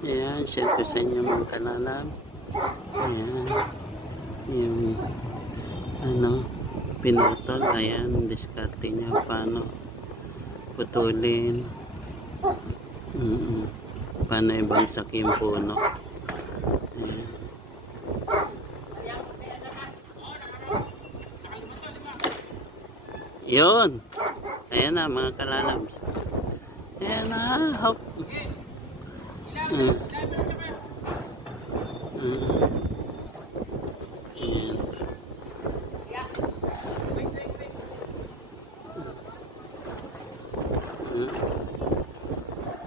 Ayan, share ko sa inyo mga kalalam. Ayan, yung ano, pinutol. Ayan, diskarte niya paano putulin, paano ibagsak yung puno. Ayan. Yun, ayan na mga kalalabs. Ayan na, hop. Ayan.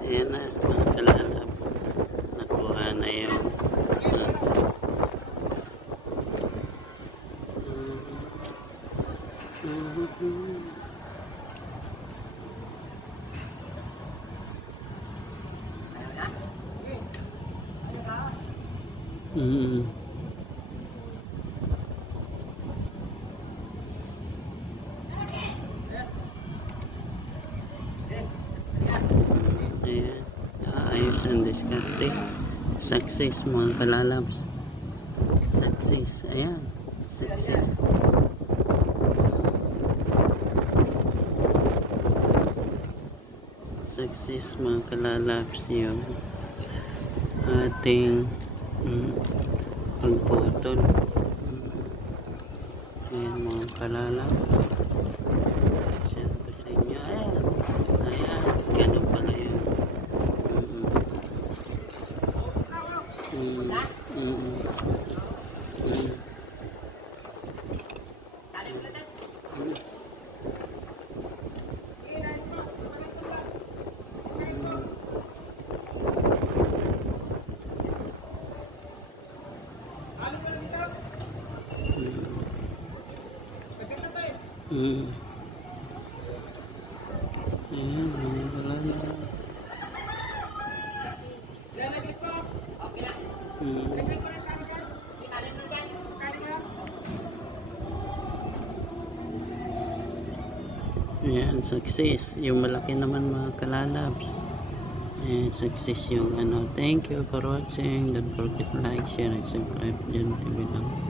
Ayan na, mga kalalab. Nakuha na yung ayan, ayos ang diskarte. Success mga kalalabs. Success, ayan, success. Success mga kalalabs yung ating pagputol. Ayan mga kalalabs. Share ko sa inyo. Ayan, ayan, ganun pala yun. Ayan, wala na. Ayan, success. Yung malaki naman mga kalalabs. Ayan, success yung ano. Thank you for watching. Don't forget to like, share, and subscribe. Yan, TV lang.